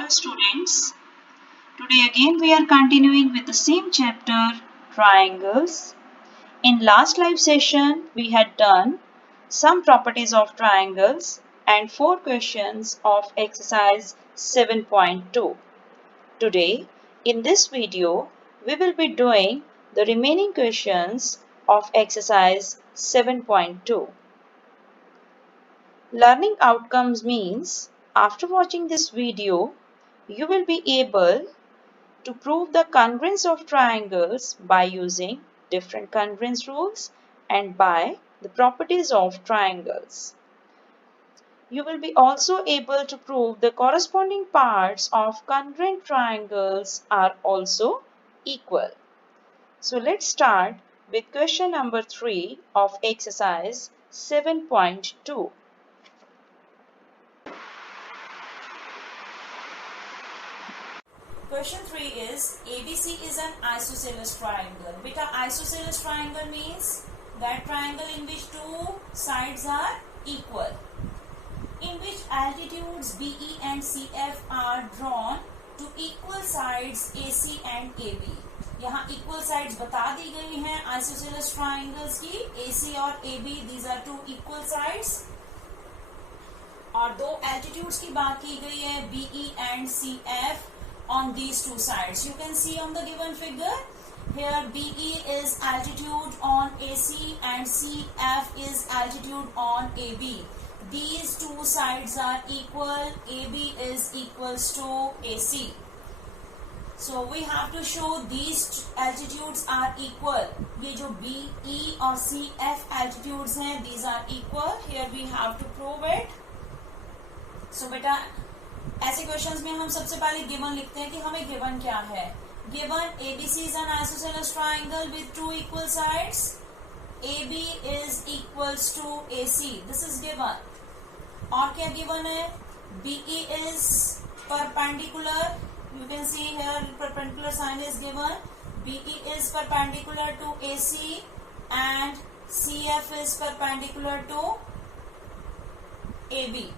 Hello students, today again we are continuing with the same chapter, triangles. In last live session we had done some properties of triangles and 4 questions of exercise 7.2. Today in this video we will be doing the remaining questions of exercise 7.2. Learning outcomes means after watching this video you will be able to prove the congruence of triangles by using different congruence rules and by the properties of triangles. You will be also able to prove the corresponding parts of congruent triangles are also equal. So let's start with question number 3 of exercise 7.2. Question 3 is ABC is an isosceles triangle. Beta, isosceles triangle means that triangle in which two sides are equal, in which altitudes BE and CF are drawn to equal sides AC and AB. यहाँ equal sides बता दी गई हैं isosceles triangles की, AC और AB, these are two equal sides. और दो altitudes की बात की गई है BE and CF on these two sides. You can see on the given figure here BE is altitude on AC and CF is altitude on AB. These two sides are equal. AB is equals to AC. So we have to show these altitudes are equal. ये जो BE और CF altitudes हैं, these are equal. Here we have to prove it. So बेटा ऐसे questions में हम सबसे पहले गिवन लिखते हैं कि हमें गिवन क्या है. Given ABC is an isosceles triangle with two equal sides. AB is equals to AC. This is given. और क्या गिवन है? BE is perpendicular. You can see here perpendicular sign is given. BE is perpendicular to AC and CF is perpendicular to AB.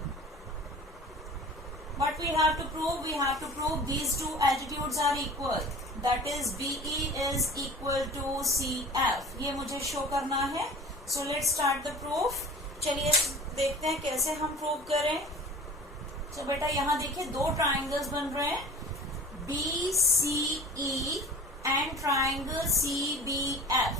What we have to prove? We have to prove these two altitudes are equal. That is BE is equal to CF. ये मुझे show करना है. So let's start the proof. चलिए देखते हैं कैसे हम prove करें. तो बेटा यहाँ देखिए दो ट्राइंगल्स बन रहे हैं BCE एंड ट्राइंगल CBF.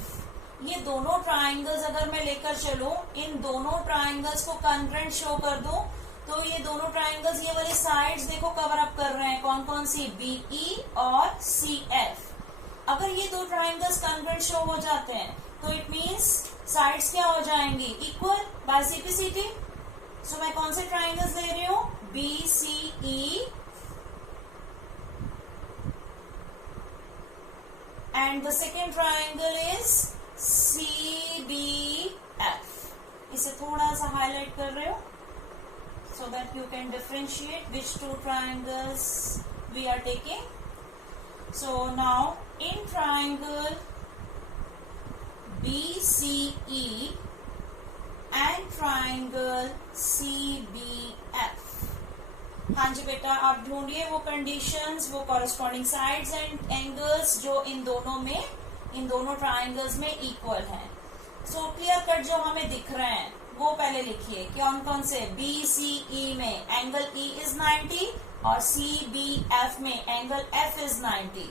ये दोनों ट्राइंगल्स अगर मैं लेकर चलूं, इन दोनों ट्राइंगल्स को कॉन्ग्रुएंट शो कर दूं, तो ये दोनों ट्राइंगल्स ये वाली साइड्स देखो कवर अप कर रहे हैं. कौन कौन सी? BE और CF. अगर ये दो ट्राइंगल्स कॉन्ग्रुएंट शो हो जाते हैं तो इट मींस साइड्स क्या हो जाएंगी? Equal bye CP/CT. सो मैं कौन से ट्राइंगल्स ले रही हूँ? BCE and the second triangle is CBF. इसे थोड़ा सा हाईलाइट कर रहे हो so that you can differentiate which two triangles we are taking. So now in triangle BCE and triangle CBF. हाँ जी बेटा, आप ढूंढिए वो कंडीशंस, वो कॉरेस्पॉन्डिंग साइड्स एंड एंगल्स जो इन दोनों ट्राइंगल्स में इक्वल हैं. सो क्लियर कट जो हमें दिख रहे हैं वो पहले लिखिए. कौन कौन से? BCE में एंगल E is 90 और CBF में angle F is 90.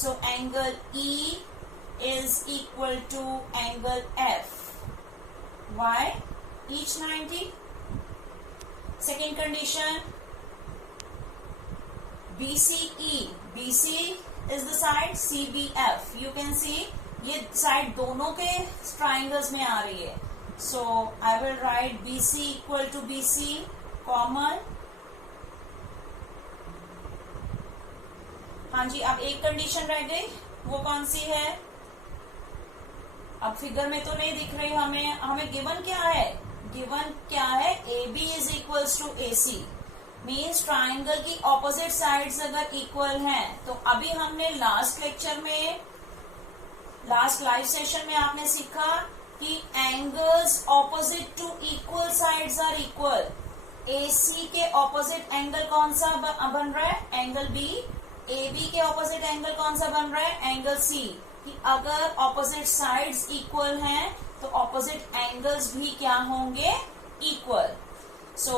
So angle E is equal to angle F. Why? Each 90. Second condition, BCE. BC is the side, CBF. You can see ये साइड दोनों के ट्राइंगल्स में आ रही है. So I will write BC equal to BC common. हाँ जी, अब एक condition रह गई, वो कौन सी है? अब फिगर में तो नहीं दिख रही हमें गिवन क्या है? गिवन क्या है? AB is equals to AC. Means triangle की ऑपोजिट साइड्स अगर इक्वल हैं, तो अभी हमने लास्ट लाइव सेशन में आपने सीखा कि angles opposite to equal sides are equal. AC के ऑपोजिट एंगल कौन सा बन रहा है? Angle B। AB के ऑपोजिट एंगल कौन सा बन रहा है? Angle C। कि अगर ऑपोजिट साइड्स इक्वल हैं तो ऑपोजिट एंगल्स भी क्या होंगे? Equal. So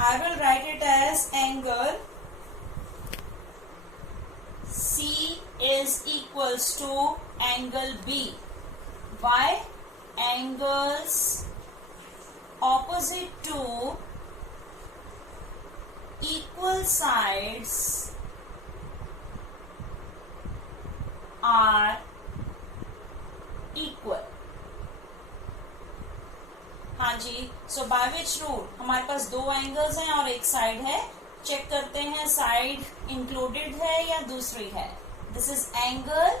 I will write it as angle C is equals to angle B. Why? Angles opposite to equal sides are equal. हाँ जी, सो बाय विच रूल? हमारे पास दो एंगल्स हैं और एक साइड है। चेक करते हैं साइड इंक्लूडेड है या दूसरी है। This is angle,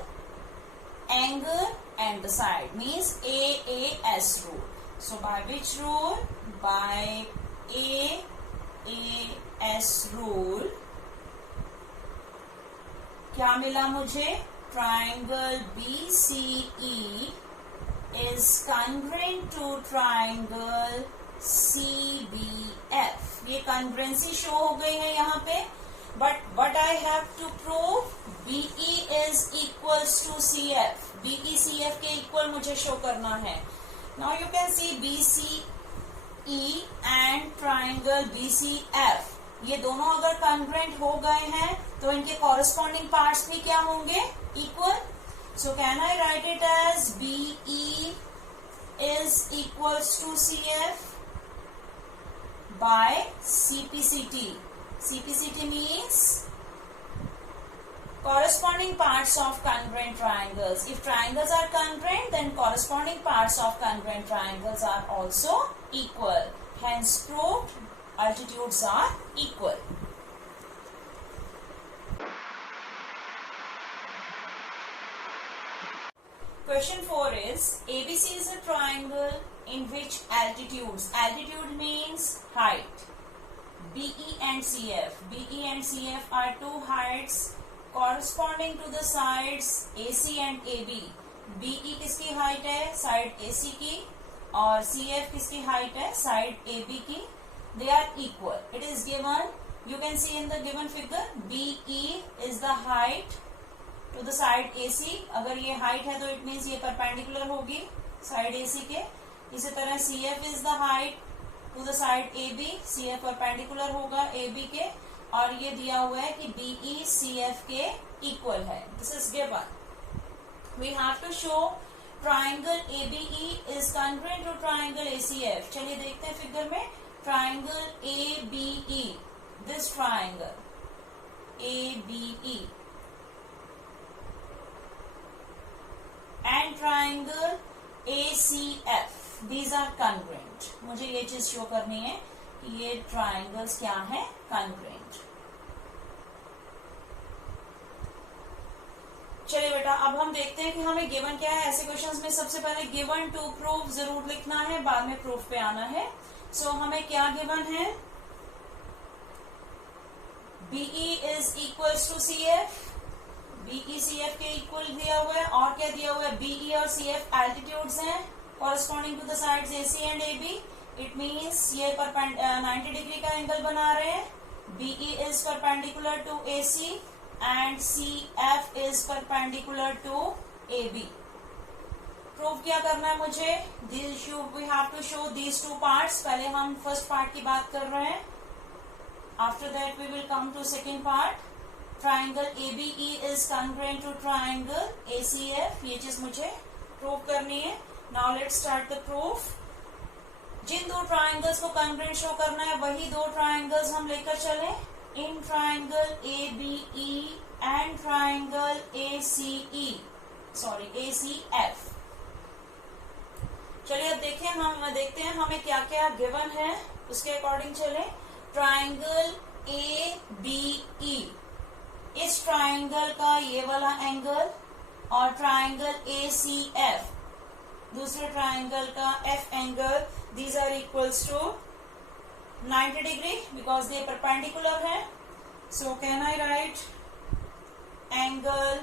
angle and the side means AAS rule. So by which rule? By AAS rule क्या मिला मुझे? Triangle BCE is congruent to triangle CBF. ये कॉन्ग्रुएंसी शो हो गई है यहाँ पे, but what I have to prove? BE is equals to CF. BE CF के इक्वल मुझे शो करना है। Now you can see BCE and triangle BCF, ये दोनों अगर कॉन्ग्रुएंट हो गए हैं तो इनके कॉरेस्पॉन्डिंग पार्ट्स भी क्या होंगे? Equal. So can I write it as BE is equals to CF by CPCT. CPCT means corresponding parts of congruent triangles. If triangles are congruent, then corresponding parts of congruent triangles are also equal. Hence proved altitudes are equal. Question 4 is, ABC is a triangle in which altitude means height, BE and CF. BE and CF are two heights corresponding to the sides AC and AB. BE किसकी height है? Side AC की। और CF किसकी height है? Side AB की। They are equal. It is given, you can see in the given figure, BE is the height to the side AC। अगर ये height है तो इट मीन्स ये परपेंडिकुलर होगी साइड AC के। इसी तरह CF is the height to the side AB, CF perpendicular होगा AB के। और ये दिया हुआ है कि BE CF के इक्वल है। This is given. We have to show triangle ABE is congruent to triangle ACF। चलिए देखते हैं फिगर में। Triangle ABE, this triangle ABE and triangle ACF, these are congruent. मुझे ये चीज शो करनी है कि ये ट्राइंगल्स क्या है? congruent. चलिए बेटा, अब हम देखते हैं कि हमें गिवन क्या है। ऐसे क्वेश्चंस में सबसे पहले गिवन टू प्रूफ जरूर लिखना है, बाद में प्रूफ पे आना है। सो हमें क्या गिवन है? BE is equals to CF, BE CF के इक्वल दिया हुआ है। और क्या दिया हुआ है? BE और CF एल्टीट्यूड्स हैं corresponding to the sides AC and AB। It means ये 90 डिग्री का एंगल बना रहे हैं। BE is perpendicular to AC and CF is perpendicular to AB. Prove क्या करना है मुझे? We have to show these two parts. पहले हम फर्स्ट पार्ट की बात कर रहे हैं, after that we will come to second part. Triangle ABE is congruent to triangle ACF, ये चीज मुझे प्रूव करनी है। Now let's start the proof. जिन दो ट्राइंगल्स को कॉन्ग्रुएंट शो करना है वही दो ट्राइंगल्स हम लेकर चले। In triangle ABE and triangle ACF। चलिए अब देखें, हम देखते हैं हमें क्या क्या गिवन है, उसके अकॉर्डिंग चले। ट्राइंगल ABE, इस ट्राइंगल का ये वाला एंगल, और ट्राइंगल ACF, दूसरे ट्राइंगल का F angle, these are equals to 90 degree because they perpendicular है। So can I write angle,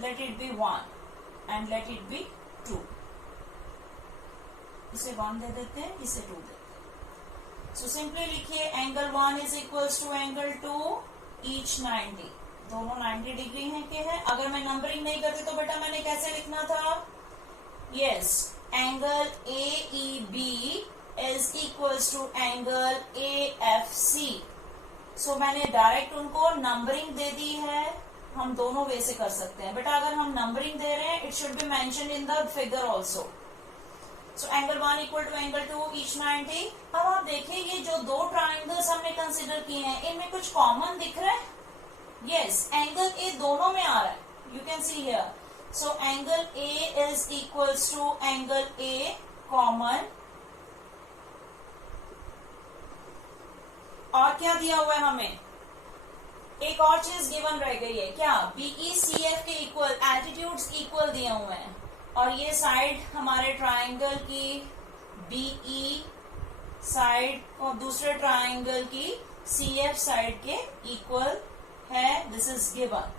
let it be 1 and let it be 2। इसे 1 दे देते हैं, इसे 2 देते हैं। सो सिंपली लिखिए angle 1 is equals to angle 2 each 90, दोनों 90 डिग्री है के है। अगर मैं नंबरिंग नहीं करती तो बेटा मैंने कैसे लिखना था, yes, angle AEB is equals to angle AFC। So मैंने डायरेक्ट उनको नंबरिंग दे दी है, हम दोनों वे से कर सकते हैं। बेटा अगर हम नंबरिंग दे रहे हैं it should be mentioned in the figure also. So angle 1 equal to angle 2 each 90। अब आप देखिए ये जो दो ट्राइंगल्स हमने कंसिडर किए हैं इनमें कुछ कॉमन दिख रहा है, यस, एंगल ए दोनों में आ रहा है, you can see here. So angle A is equals to angle A common. और क्या दिया हुआ है हमें, एक और चीज गिवन रह गई है, क्या, BECF के इक्वल, एल्टीट्यूड्स इक्वल दिए हुए हैं और ये साइड हमारे ट्राइंगल की BE साइड और दूसरे ट्राइंगल की CF साइड के इक्वल है, this is given.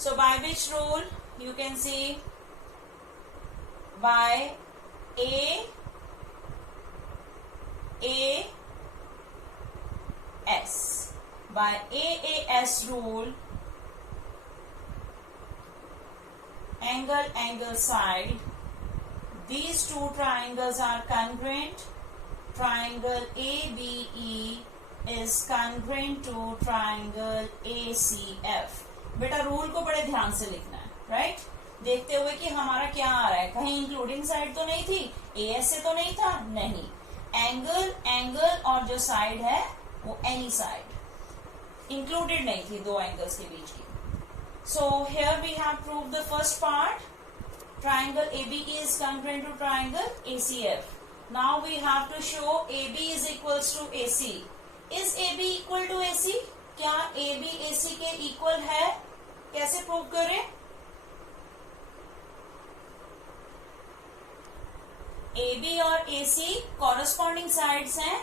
So by which rule you can see, by AAS, by AAS rule, angle side, these two triangles are congruent. Triangle ABE is congruent to triangle ACF। बेटा rule को बड़े ध्यान से लिखना है, right, देखते हुए कि हमारा क्या आ रहा है, कहीं इंक्लूडिंग साइड तो नहीं थी, AS से तो नहीं था, नहीं, एंगल और जो साइड है वो एनी साइड, इंक्लूडेड नहीं थी दो एंगल्स के बीच की। So here we have prove the first part, triangle ABE is congruent to triangle ACF। Now we have to show AB is equals to AC। Is AB equal to AC? क्या AB AC के equal है? कैसे prove करें? AB और AC corresponding sides हैं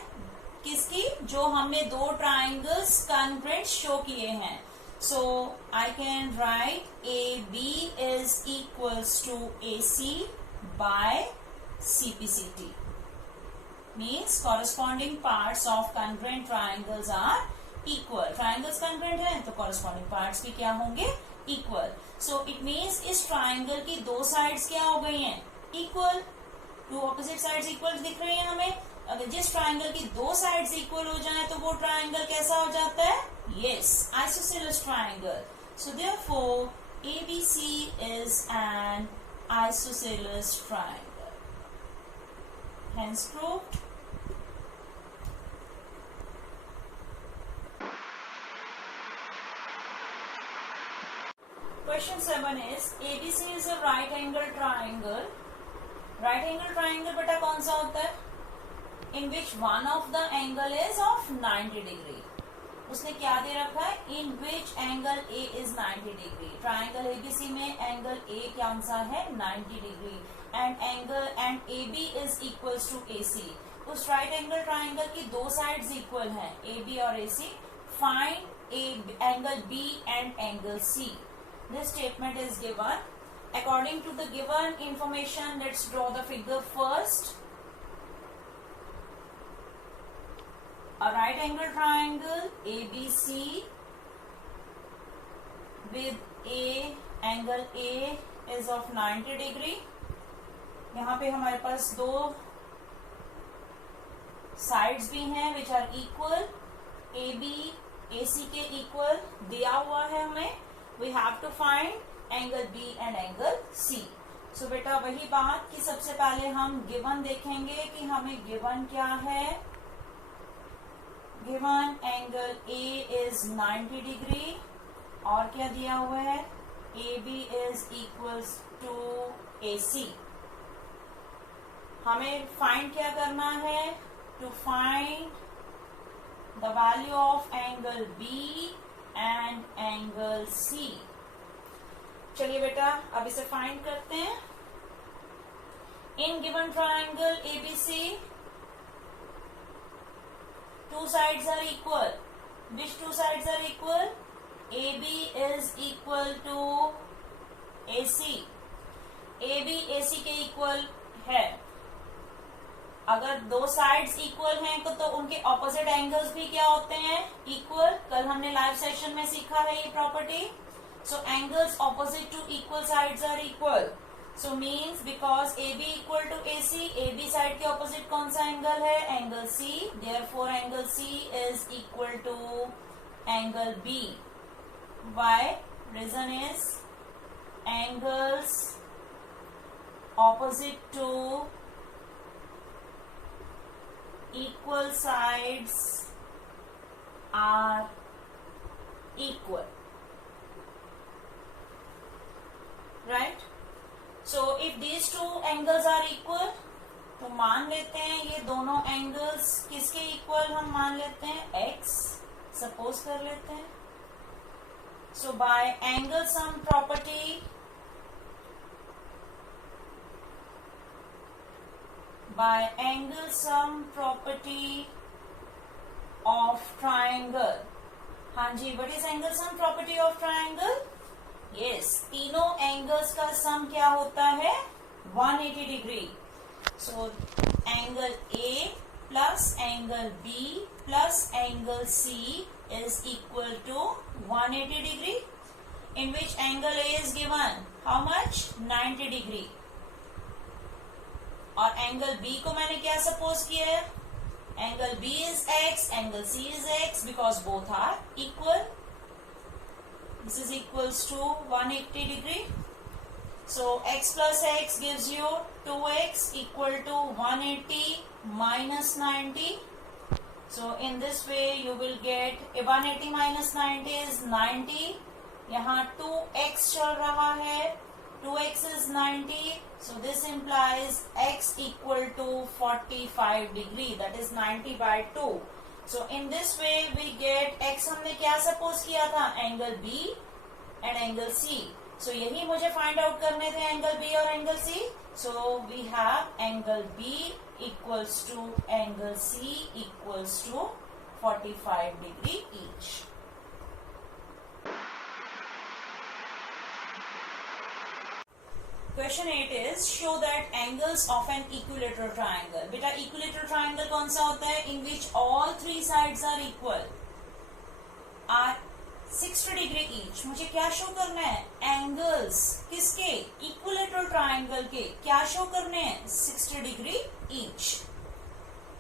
किसकी, जो हमने दो ट्राइंगल्स कॉन्ग्रुएंट शो किए हैं। So I can write AB is equals to AC by CPCT, means corresponding parts of congruent triangles are equal। triangles congruent है तो corresponding parts भी क्या होंगे, equal। so it means इस triangle की दो sides क्या हो गई हैं, equal, to opposite sides equal दिख रही हैं हमें। अगर जिस ट्राइंगल की दो साइड्स इक्वल हो जाए तो वो ट्राइंगल कैसा हो जाता है, yes, isosceles triangle. So therefore ABC is an isosceles triangle, hence proved. Question 7 is ABC is a right angle triangle। right angle triangle बेटा कौन सा होता है, in which one of the angle is of 90 degree। उसने क्या दे रखा है, in which angle A is 90 degree। Triangle ABC में एंगल A कौन सा है, 90 degree, and AB is equals to AC। उस राइट एंगल ट्राइंगल की दो साइड्स इक्वल हैं, AB और AC। Find angle B and angle C। This statement is given। According to the given information, let's draw the figure first। A right angle triangle ABC with angle A is of 90 degree। यहाँ पे हमारे पास दो sides भी हैं which are equal, AB AC के equal दिया हुआ है हमें। We have to find angle B and angle C। So बेटा वही बात कि सबसे पहले हम गिवन देखेंगे कि हमें गिवन क्या है। Given angle A is 90 degree और क्या दिया हुआ है, AB is equals to AC। हमें फाइंड क्या करना है, to find the value of angle B and angle C। चलिए बेटा अब इसे फाइंड करते हैं। In given triangle ABC two sides are equal। which two sides are equal, AB is equal to AC। AB AC के equal है। अगर दो साइड्स इक्वल हैं तो उनके ऑपोजिट एंगल्स भी क्या होते हैं, इक्वल। कल हमने लाइव सेशन में सीखा है ये property. So angles opposite to equal sides are equal. So means because A B equal to A C, A B side के ऑपोजिट कौन सा एंगल है, angle C. Therefore angle C is equal to angle B. Why? Reason is angles opposite to equal sides are equal, right? So if these two angles are equal, तो मान लेते हैं ये दोनों एंगल्स किसके इक्वल हम मान लेते हैं, x सपोज कर लेते हैं। So by angle sum property, of triangle, हाँ जी, what is angle sum property of triangle? Yes, तीनों एंगल्स का सम क्या होता है, 180 degree. So angle A plus angle B plus angle C is equal to 180 degree, in which angle A is given how much, 90 degree। और angle B को मैंने क्या suppose किया है, angle B is x, angle C is x, because both are equal। This is equals to 180 degree। So x plus x gives you 2x equal to 180 minus 90। So in this way you will get 180 minus 90 is 90। यहाँ 2x चल रहा है, 2x is 90, so this implies x equal to 45 degree, that is 90 by 2। So in this way we get x हमने क्या suppose किया था, angle B and angle C। So यही मुझे फाइंड आउट करने थे एंगल B और angle C। So we have angle B equals to angle C equals to 45 degree each। Question 8 is show that angles of an equilateral triangle। बेटा equilateral triangle कौन सा होता है, in which all three sides are equal are 60 degree each। मुझे क्या show करना है, angles किसके, equilateral triangle के क्या शो करने हैं, 60 degree each।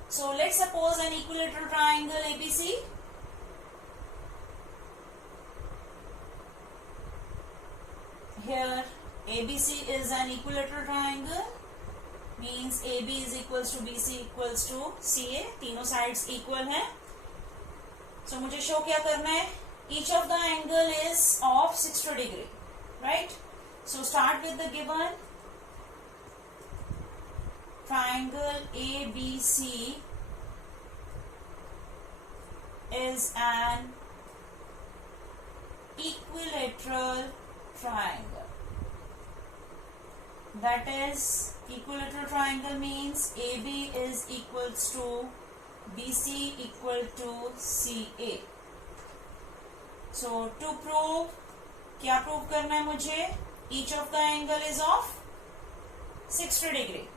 So let's suppose an equilateral triangle ABC। Here ABC is an equilateral triangle, means AB is equals to BC equals to CA, तीनों sides equal हैं। So मुझे show क्या करना है, each of the angle is of 60 degree, right? So start with the given triangle ABC is an equilateral triangle। That is, equilateral triangle means AB is equals to BC equal to CA। So to prove, क्या prove करना है मुझे, each of the angle is of 60 degree।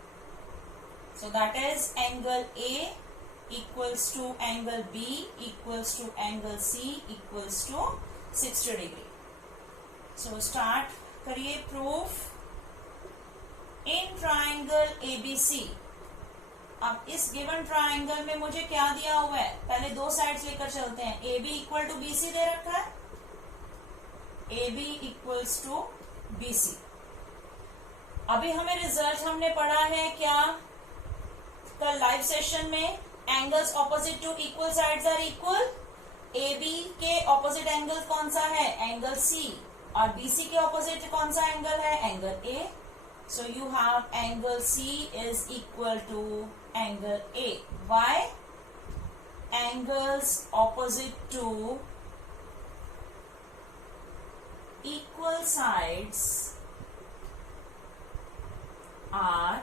So that is angle A equals to angle B equals to angle C equals to 60 degree। So start करिए proof in triangle ABC। अब इस given triangle में मुझे क्या दिया हुआ है, पहले दो साइड्स लेकर चलते हैं। AB इक्वल टू BC दे रखा है, AB इक्वल्स टू BC। अभी हमें रिजल्ट हमने पढ़ा है क्या, कल लाइव सेशन में, angles opposite to equal sides are equal. AB के ऑपोजिट एंगल कौन सा है, एंगल C, और BC के ऑपोजिट कौन सा एंगल है, angle A। So you have angle C is equal to angle A। Why? Angles opposite to equal sides are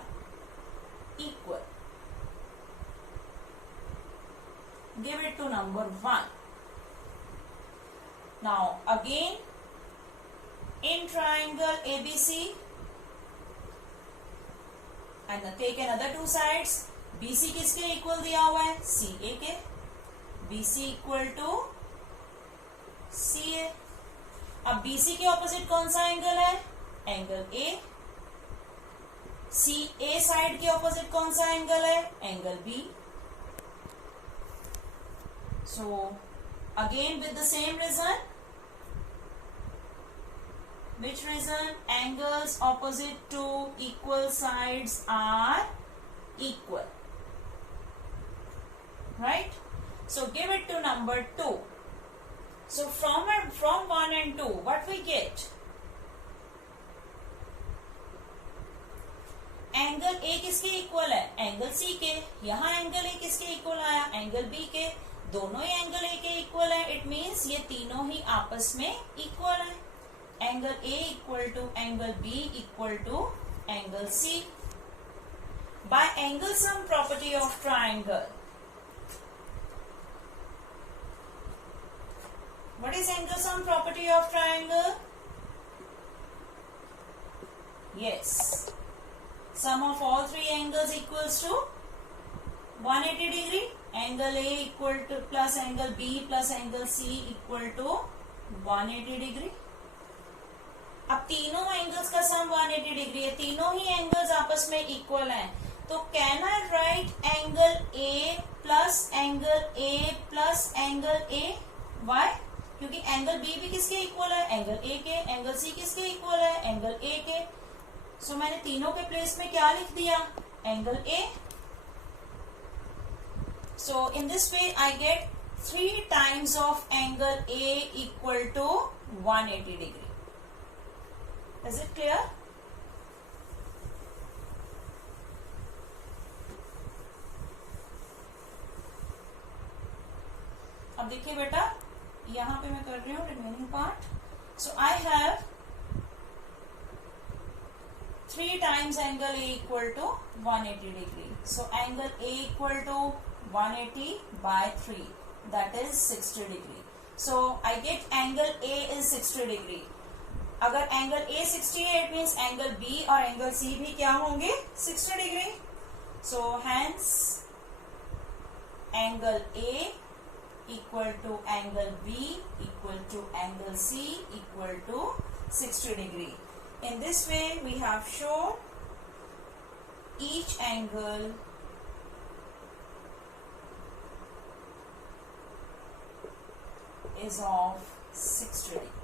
equal। Give it to number 1। Now again in triangle ABC, and take another two sides, BC किसके equal दिया हुआ है? CA के. BC equal to CA. अब BC के opposite कौन सा angle है? Angle A. CA साइड के ऑपोजिट कौन सा एंगल है? Angle B. So again with the same reason, which reason? Angles opposite to equal sides are equal, right? So give it to number 2. So from 1 and 2 what we get? Angle A किसके equal है? Angle C के. यहाँ angle A किसके equal आया? Angle B के. दोनों ही angle A के इक्वल है. इट मीन्स ये तीनों ही आपस में इक्वल है. Angle A equal to angle B equal to angle C. By angle sum property of triangle. What is angle sum property of triangle? Yes. Sum of all three angles equals to 180 degree. Angle A equal to plus angle B plus angle C equal to 180 degree. अब तीनों angles का सम 180 degree है. तीनों ही angles आपस में equal हैं. तो can I write angle A plus angle A plus angle A? Why? क्योंकि एंगल B भी किसके इक्वल है? एंगल A के. एंगल C किसके इक्वल है? एंगल A के. सो मैंने तीनों के प्लेस में क्या लिख दिया? Angle A. So in this way I get 3 times of angle A equal to 180 degree. Is it clear? अब देखिए बेटा, यहां पे मैं कर रही हूं remaining part. So I have 3 times angle A equal to 180 degree. So angle A equal to 180 by 3, that is 60 degree. So I get angle A is 60 degree. अगर एंगल A 60 है, इट मीन्स एंगल B और angle C भी क्या होंगे? 60 degree. So hence angle A equal to angle B equal to angle C equal to 60 degree. In this way we have shown each angle is of 60 degree.